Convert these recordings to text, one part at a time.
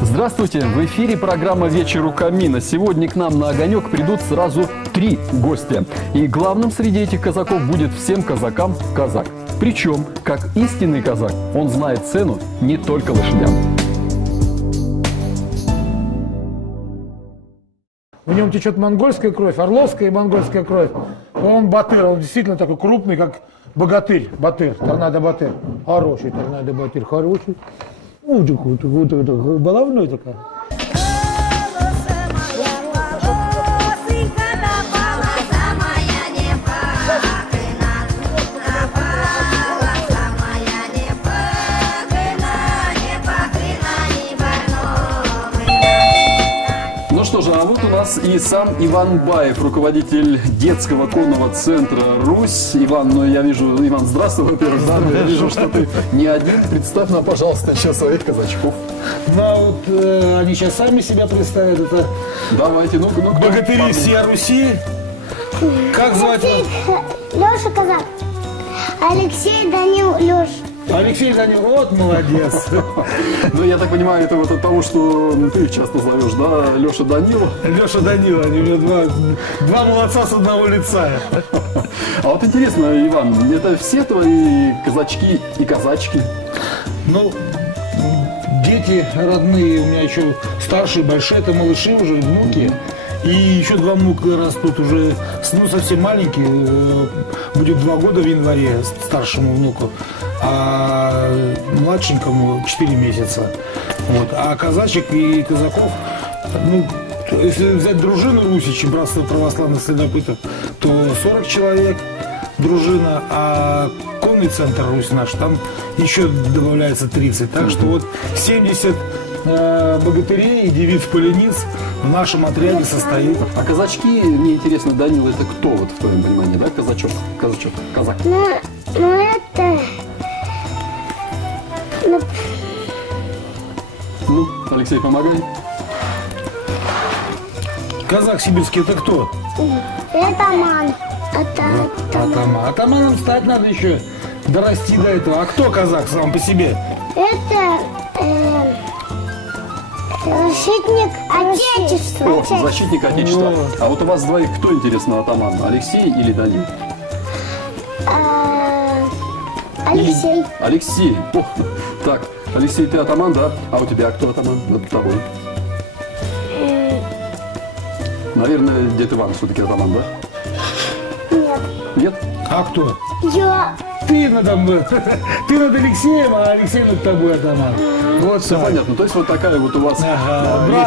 Здравствуйте! В эфире программа «Вечер у камина». Сегодня к нам на огонек придут сразу 3 гостя. И главным среди этих казаков будет всем казакам казак. Причем, как истинный казак, он знает цену не только лошадям. В нем течет монгольская кровь, орловская и монгольская кровь. Он батыр, он действительно такой крупный, как богатырь, батыр, торнадо-батыр. Хороший торнадо-батыр, хороший. Баловной такая. Ну что же, а вот у нас и сам Иван Баев, руководитель детского конного центра «Русь». Иван, ну я вижу, Иван, здравствуй, во-первых, да, я вижу, что ты не один. Представь нам, пожалуйста, еще своих казачков. Ну а вот они сейчас сами себя представят, это Давайте, ну-ка. богатыри всей Руси. Как звать вас? Леша казак. Алексей, Данил, Леша. Алексей Данил, вот молодец. Ну, я так понимаю, это вот от того, что ты их часто зовешь, да, Леша Данила. Леша Данил, они у меня два молодца с одного лица. А вот интересно, Иван, это все твои казачки и казачки? Ну, дети родные, у меня еще старшие, большие, это малыши уже, внуки. И еще 2 внука растут уже, ну, совсем маленькие, будет 2 года в январе старшему внуку, а младшенькому 4 месяца. Вот. А казачек и казаков, ну, если взять дружину Русичи, братство православных следопытов, то 40 человек дружина, а конный центр Русь наш, там еще добавляется 30. Так что вот 70 богатырей и девиц-полениц в нашем отряде состоит. А казачки, мне интересно, Данил, это кто вот в твоем понимании, да, казачок, казак? Ну это... Ну, Алексей, помогай. Казак сибирский это кто? Это ман. Атаман. Атаманом стать надо еще дорасти до этого. А кто казак сам по себе? Это защитник Отечества. О, защитник Отечества. Вот. А вот у вас двоих кто, интересно, атаман? Алексей или Данил? Алексей. Алексей. О, так, Алексей, ты атаман, да? А у тебя кто атаман над тобой? Наверное, дед Иван все-таки атаман, да? Нет. Нет? А кто? Я. Ты надо мной. Ты над Алексеем, а Алексей над тобой, атаман. Вот Все так. понятно. То есть вот такая вот у вас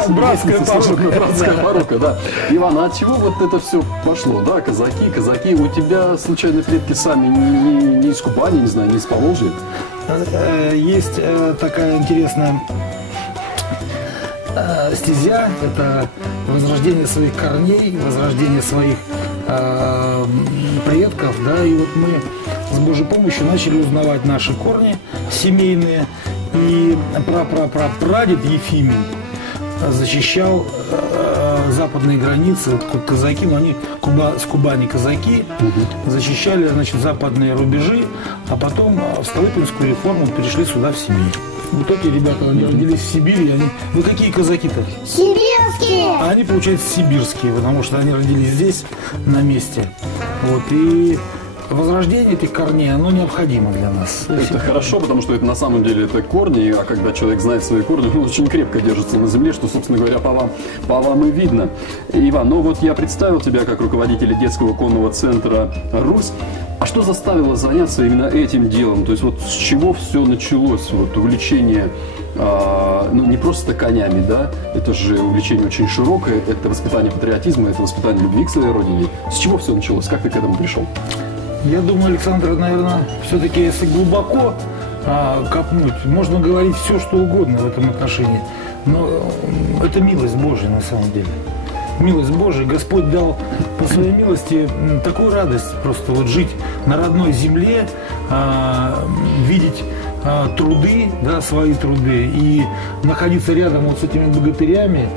братская служебная, порука. братская порука, да. Иван, а от чего вот это все пошло, да? Казаки. У тебя, случайно, предки сами не из Кубани, не знаю, не из Поволжья? Есть такая интересная стезя, это возрождение своих корней, возрождение своих предков, да, и вот мы с Божьей помощью начали узнавать наши корни семейные, и прадед Ефимий защищал западные границы, вот казаки, но они с Кубани казаки, защищали, значит, западные рубежи, а потом в Столыпинскую реформу перешли сюда, в Сибирь. Вот эти ребята, они родились в Сибири, они, ну какие казаки-то? Сибирские. А они, получается, сибирские, потому что они родились здесь, на месте. Вот, и возрождение этих корней, оно необходимо для нас. Это хорошо, потому что это на самом деле это корни, а когда человек знает свои корни, он очень крепко держится на земле, что, собственно говоря, по вам и видно. Иван, ну вот я представил тебя как руководителя детского конного центра «Русь». А что заставило заняться именно этим делом? То есть вот с чего все началось, вот увлечение, ну не просто конями, да, это же увлечение очень широкое, это воспитание патриотизма, это воспитание любви к своей родине. С чего все началось? Как ты к этому пришел? Я думаю, Александр, наверное, все-таки если глубоко копнуть, можно говорить все, что угодно в этом отношении. Но это милость Божья на самом деле. Милость Божия. Господь дал по своей милости такую радость просто вот жить на родной земле, видеть труды, да, свои труды, и находиться рядом вот с этими богатырями,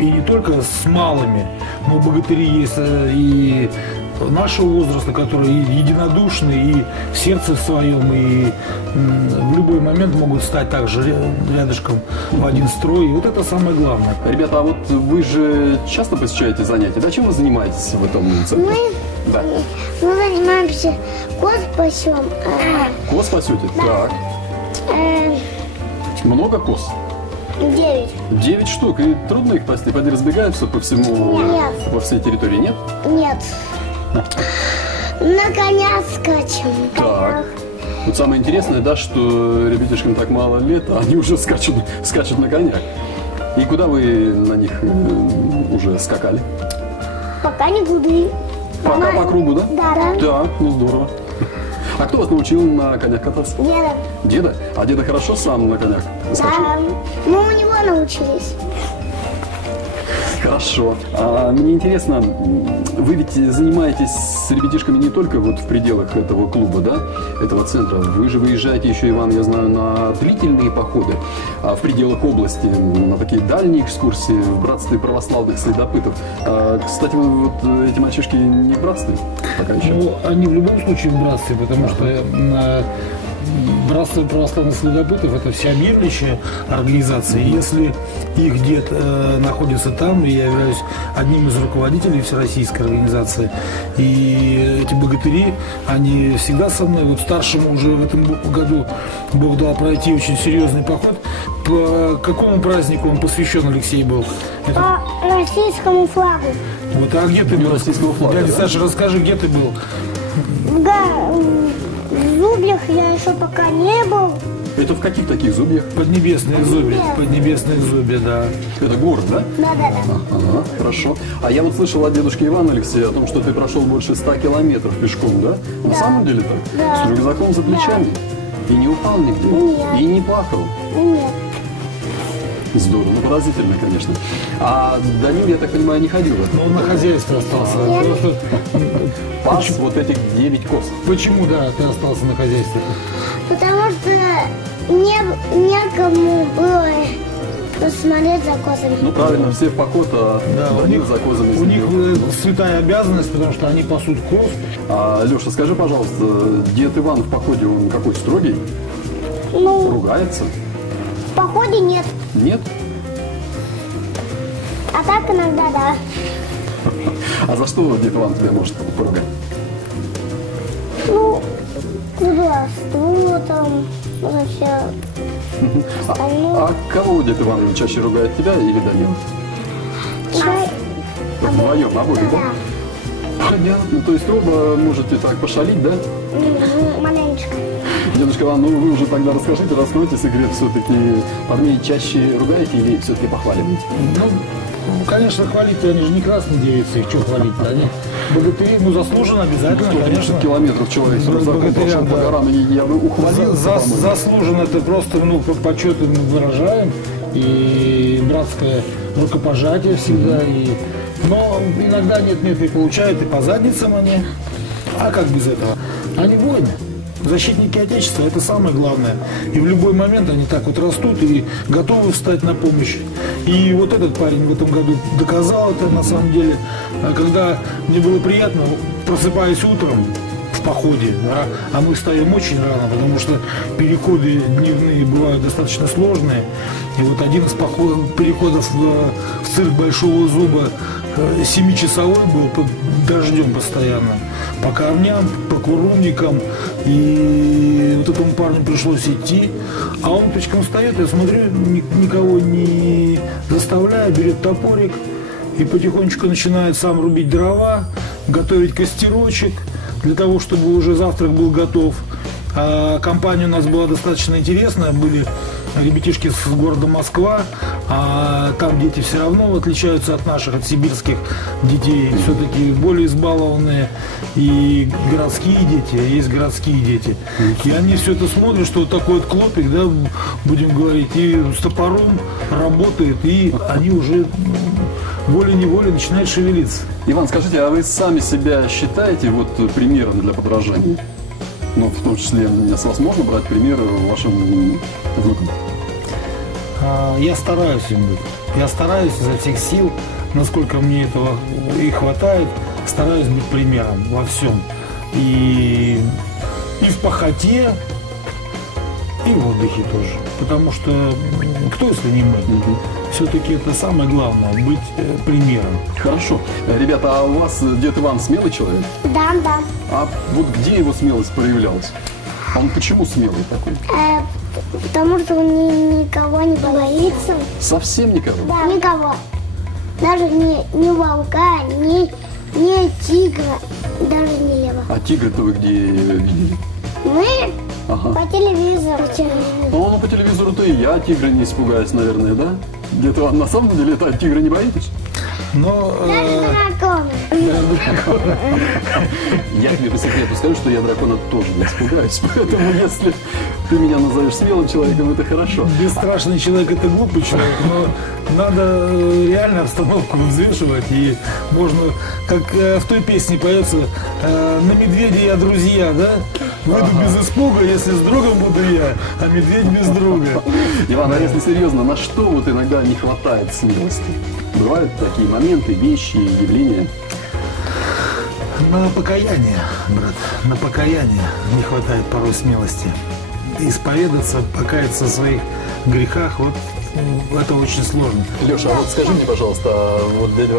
и не только с малыми, но богатыри есть и нашего возраста, которые и единодушны, и в сердце своем, и в любой момент могут стать также рядышком в один строй. И вот это самое главное. Ребята, а вот вы же часто посещаете занятия, да? Чем вы занимаетесь в этом центре? Да. Мы занимаемся коз пасем. Коз пасете? Так. Много коз? 9. 9 штук. И трудно их пасти? Они разбегаются по всему, Нет. по всей территории, нет? Нет. На коня скачем. Так. Вот самое интересное, да, что ребятишкам так мало лет, а они уже скачут на конях. И куда вы на них уже скакали? Пока не буду. Пока по кругу, да? Да. Да, ну здорово. А кто вас научил на конях кататься? Деда. Деда? А деда хорошо сам на конях скачет? Да. Мы у него научились. Хорошо. А мне интересно, вы ведь занимаетесь с ребятишками не только вот в пределах этого клуба, да, этого центра. Вы же выезжаете еще, Иван, я знаю, на длительные походы в пределах области, на такие дальние экскурсии в братстве православных следопытов. Кстати, вот эти мальчишки не в братстве пока еще? Ну, они в любом случае в братстве, потому что Братство православных следопытов – это всеобъемлющая организация. И если их дед находится там, и я являюсь одним из руководителей всероссийской организации, и эти богатыри, они всегда со мной. Вот старшему уже в этом году Бог дал пройти очень серьезный поход. По какому празднику он посвящен, Алексей, был? Это... По российскому флагу. Вот, а где ты был? Российского флага, Дядя да? Саша, расскажи, где ты был? В Зубьях я еще пока не был. Это в каких таких зубьях? Поднебесные зубья. Поднебесные зубья, да. Это город, да? Да. Ага, хорошо. А я вот слышал от дедушки Ивана, Алексея, о том, что ты прошел больше 100 километров пешком, да? На самом деле так? Да. С рюкзаком за плечами? И не упал нигде? Нет. И не плакал? Нет. Здорово, ну поразительно, конечно. А Данил, я так понимаю, не ходил в это? Но он на хозяйстве остался. Нет. Просто Пас вот этих 9 коз. почему, да, ты остался на хозяйстве? Потому что некому было посмотреть за козами. Ну правильно, все в поход, а Да, у Данил них, за козами у них следил. святая обязанность, потому что они пасут коз. А, Леша, скажи, пожалуйста, дед Иван в походе, он какой строгий? Ну, Ругается? в походе нет. Нет? А так иногда да. А за что дед Иван тебя может поругать? Ну, дурацтво там, за все остальное. А кого дед Иван чаще ругает, тебя или Данила? Вдвоем, обоих, да? Понятно. То есть оба можете так пошалить, да? Маленечко. Дедушка Иван, ну вы уже тогда расскажите, раскройте секрет, все-таки парней чаще ругаете или все-таки похваливаете? Ну, конечно, хвалить-то они же не красные девицы, их что хвалить-то? Они богатыри, ну, заслуженно, обязательно, 130 конечно. километров человек с рюкзаком Богатырям, пошел по да. горам, и я бы ухвалился, по-моему. Заслуженно, это просто, ну, почет мы выражаем, и братское рукопожатие всегда, но иногда нет, и получают, и по задницам они, а как без этого? Они воины. Защитники Отечества – это самое главное. И в любой момент они так вот растут и готовы встать на помощь. И вот этот парень в этом году доказал это на самом деле. Когда мне было приятно, просыпаясь утром в походе, да, а мы встаем очень рано, потому что переходы дневные бывают достаточно сложные. И вот один из переходов в цирк Большого Зуба 7-часовой был под дождем постоянно. По камням, по курумникам. И вот этому парню пришлось идти. А он точком встает, я смотрю, никого не заставляя, берет топорик и потихонечку начинает сам рубить дрова, готовить костерочек для того, чтобы уже завтрак был готов. А компания у нас была достаточно интересная, были ребятишки с города Москва, а там дети все равно отличаются от наших, от сибирских детей, все-таки более избалованные, и городские дети, а есть городские дети. И они все это смотрят, что вот такой вот клопик, да, будем говорить, и с топором работает, и они уже волей-неволей начинают шевелиться. Иван, скажите, а вы сами себя считаете вот примером для подражания? Ну, в том числе с вас можно брать пример вашим внукам? Я стараюсь им быть. Я стараюсь изо всех сил, насколько мне этого и хватает, стараюсь быть примером во всем. И в похоте, и в отдыхе тоже. Потому что кто, если не мы? Все-таки это самое главное, быть примером. Хорошо. Ребята, а у вас дед Иван смелый человек? Да, да. А вот где его смелость проявлялась? Он почему смелый такой? Потому что он никого не боится. Совсем никого? Да. Никого. Даже ни волка, ни тигра, даже не лева. А тигра-то вы где видели? Мы Ага. по телевизору. Ну, по телевизору-то и я тигра не испугаюсь, наверное, да? Дед Иван, на самом деле, это от тигра не боитесь? Но Даже драконы. Я тебе по секрету скажу, что я дракона тоже не испугаюсь, поэтому если ты меня назовешь смелым человеком, это хорошо. бесстрашный человек – это глупый человек, но надо реально обстановку взвешивать. И можно, как в той песне поется, на медведя я друзья, да? Выйду без испуга, если с другом буду я, а медведь без друга. Иван, а если серьезно, на что вот иногда не хватает смелости? Бывают такие моменты, вещи, явления? На покаяние, брат, на покаяние не хватает порой смелости. Исповедаться, покаяться в своих грехах, вот это очень сложно. Леша, а вот скажи мне, пожалуйста, вот дед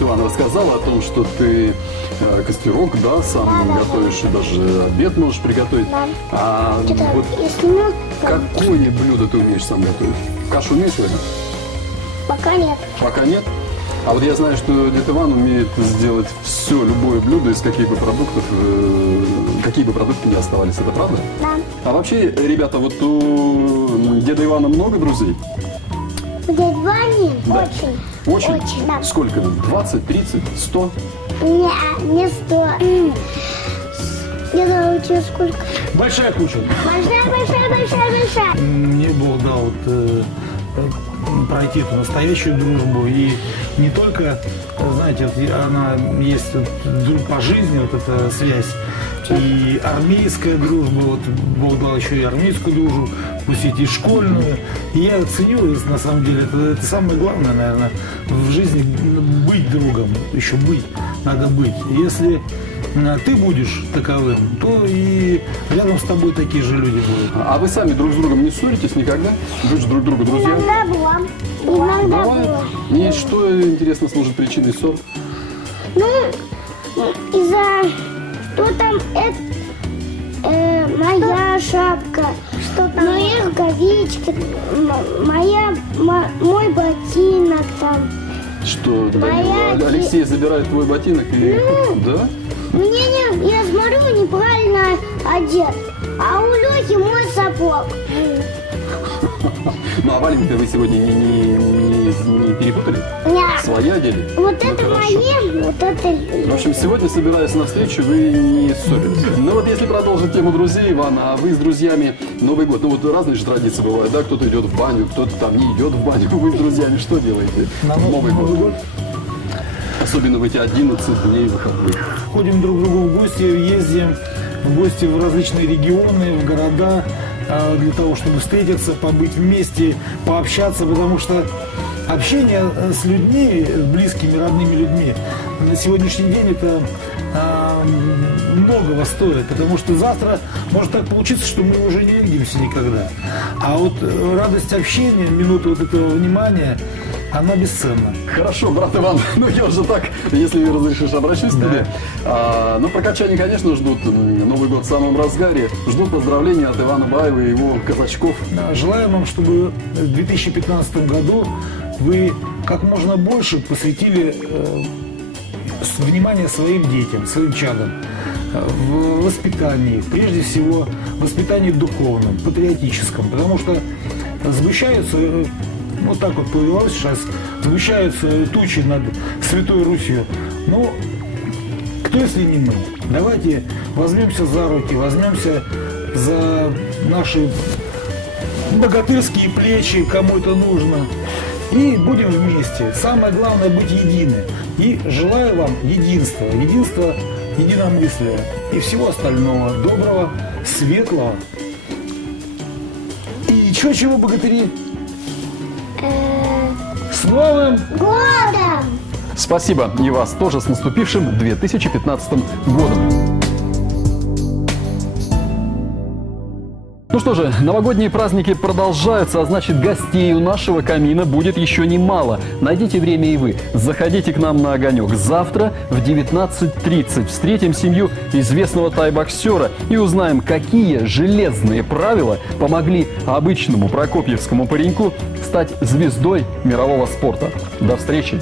Иван рассказал о том, что ты костерок, да, сам готовишь, и даже обед можешь приготовить. Да. А Что-то, вот если ну, какое блюдо ты умеешь сам готовить? Кашу умеешь варить? пока нет. Пока нет. А вот я знаю, что дед Иван умеет сделать все, любое блюдо, из каких бы продуктов, какие бы продукты ни оставались. Это правда? Да. А вообще, ребята, вот у деда Ивана много друзей? У дяди Вани Да. очень. Очень? Очень, да. Сколько? 20, 30, 100? Не 100. Я думаю, через сколько? Большая куча. Большая. Мне Бог дал вот, пройти эту настоящую дружбу. И не только, знаете, вот она есть вот, по жизни, вот эта связь, и армейская дружба, вот Бог дал еще и армейскую дружбу, пусть и школьную. И я ценю, на самом деле, это самое главное, наверное, в жизни быть другом, еще быть, надо быть. Если ты будешь таковым, то и рядом с тобой такие же люди будут. А вы сами друг с другом не ссоритесь никогда? Вы же друг другу друзья? Иногда было. Иногда Бывает? было. И что, интересно, служит причиной ссор? Ну, из-за что там моя шапка, что там мои рукавички, мой ботинок там. Что, Моя Алексей забирает твой ботинок и... Да? Я смотрю, неправильно одет, а у Лехи мой сапог. Ну, а валенки вы сегодня не перепутали? Нет. Свои одели? Вот Ну, это хорошо. мои, вот это... В общем, сегодня, собираясь на встречу, вы не ссорились. Ну вот если продолжить тему друзей, Иван, а вы с друзьями Новый год, ну вот разные же традиции бывают, да, кто-то идет в баню, кто-то там не идет в баню, вы с друзьями что делаете На в Новый Новый год? год Особенно в эти 11 дней выходных. ходим друг к другу в гости, ездим в гости в различные регионы, в города, для того, чтобы встретиться, побыть вместе, пообщаться, потому что общение с людьми, с близкими, родными людьми, на сегодняшний день это многого стоит, потому что завтра может так получиться, что мы уже не увидимся никогда. А вот радость общения, минута вот этого внимания, она бесценна. Хорошо, брат Иван, ну я уже так, если разрешишь, обращусь к тебе. Ну, прокачане, конечно, ждут Новый год в самом разгаре. Ждут поздравления от Ивана Баева и его казачков. Желаем вам, чтобы в 2015 году вы как можно больше посвятили внимание своим детям, своим чадам, в воспитании, прежде всего в воспитании духовном, патриотическом, потому что сгущаются, вот так вот повелось сейчас, сгущаются тучи над Святой Русью. Ну, кто если не мы? Давайте возьмемся за руки, возьмемся за наши богатырские плечи, кому это нужно, и будем вместе. Самое главное быть едины. И желаю вам единства. Единства единомыслия и всего остального доброго, светлого. И чего богатыри? С Новым Годом! Спасибо. И вас тоже с наступившим 2015 годом. Ну что же, новогодние праздники продолжаются, а значит, гостей у нашего камина будет еще немало. Найдите время и вы. Заходите к нам на огонек. Завтра в 19:30 встретим семью известного тай-боксера и узнаем, какие железные правила помогли обычному прокопьевскому пареньку стать звездой мирового спорта. До встречи!